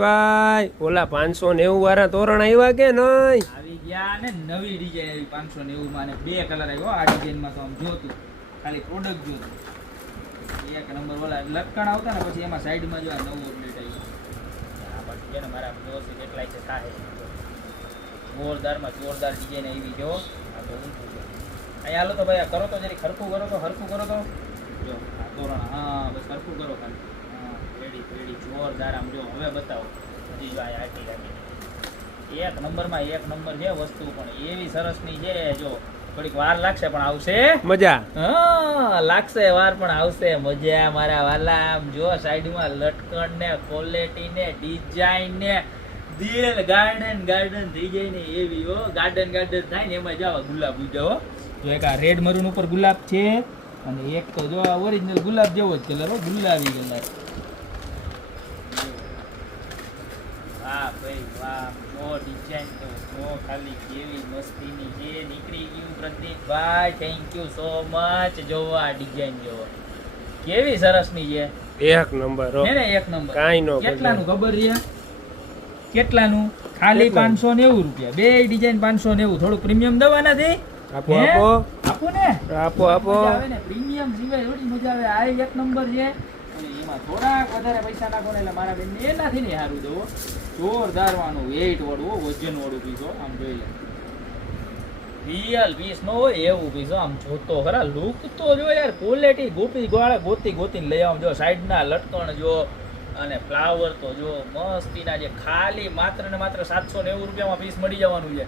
ભાઈ ઓલા 590 વાળા તોરણ આવ્યા કે નહીં? આવી ગયા ને નવી ડિઝાઇન આવી 590 માં ને 2 કલર આવ્યો આ ડિઝાઇન માં. તો આમ જોતું ખાલી પ્રોડક્ટ જોતું એક નંબર વાળા લટકણ આવતા ને પછી એમાં સાઈડ માં જો આ નવું અપડેટ આવ્યું. આ પછી છે ને મારા દોસ્ત કેટલાય છે થાય જોરદાર માં જોરદાર ડિઝાઇન આવી જો. આ તો ઊંચું છે અહીંયા હાલો તો ભાઈ આ કરો તો જરી હરખું કરો તો જો આ તોરણ. હા બસ હરખું કરો ખાલી. હા રેડી જોરદાર. આમ જો હવે બતાવો હજી જો આ આટી એક નંબરમાં એક નંબર છે વસ્તુ પણ એવી સરસની છે. જો થોડીક વાર લાગશે પણ આવશે મજા. હા લાગશે વાર પણ આવશે મજા મારા વાલા. આમ જો સાઈડમાં લટકણ ને ક્વોલિટી ને ડિઝાઇન ને દિલ ગાર્ડન થઈ જાય ને એવી હો. ગાર્ડન થાય ને એમાં જાવ ગુલાબ ઉજાવો. તો એક આ રેડ મરૂન ઉપર ગુલાબ છે અને એક તો જો ઓરિજિનલ ગુલાબ જેવો જ કલર હો, ગુલાબી કલર. વાહ ભાઈ વાહ જો ડિઝાઇન તો જો ખાલી કેવી મસ્તીની છે. નીકળી ગયું પ્રદીપભાઈ, થેન્ક યુ સો મચ. જો આ ડિઝાઇન જો કેવી સરસની છે. એક નંબર હો. હે ને એક નંબર. કાઈ નો કેટલાનું ખબર છે? કેટલાનું? ખાલી 590 રૂપિયા. બે ડિઝાઇન 590. થોડું પ્રીમિયમ દવાના દે. આપો હે? આપો આપો ને. આપો આપો. મજા આવે ને પ્રીમિયમ સિવાય થોડી મજા આવે. આ એક નંબર છે અને એમાં થોડાક વધારે પૈસા નાખો ને એટલે મારા બેન એનાથી નહીં સારું દો. જોરદાર વાનું વેઇટ વાળું વજન વાળું પીસો. આમ જોઈ લે રિયલ પીસ નો હોય એવું પીસો. આમ જોતો ખરા લુક તો જો યાર. ક્વોલિટી ગોતીને લઈ આવો. જો સાઈડના લટકણ જો અને ફ્લાવર તો જો મસ્તીના છે. ખાલી માત્ર ને માત્ર 790 રૂપિયામાં પીસ મળી જવાનું છે.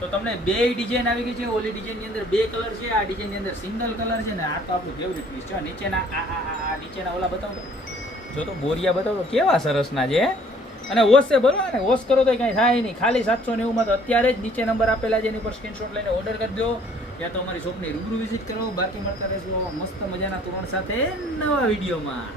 તો તમને બે ડિઝાઇન આવી ગઈ છે. ઓલી ડિઝાઇનની અંદર 2 કલર છે, આ ડિઝાઇનની અંદર સિંગલ કલર છે ને આ તો આપણું ફેવરિટ પીસ છે. નીચેના આ નીચેના ઓલા બતાવો જો તો બોરિયા બતાવો કેવા સરસના છે. અને વોશેબલ ને વોશ કરો તો કંઈ થાય નહીં. ખાલી 790 માં તો અત્યારે જ નીચે નંબર આપેલા છે એની પર સ્ક્રીનશોટ લઈને ઓર્ડર કરી દો. ત્યાં તો અમારી શોપની રૂબરૂ વિઝિટ કરો. બાકી મળતા રહેશું મસ્ત મજાના તોરણ સાથે નવા વિડીયોમાં.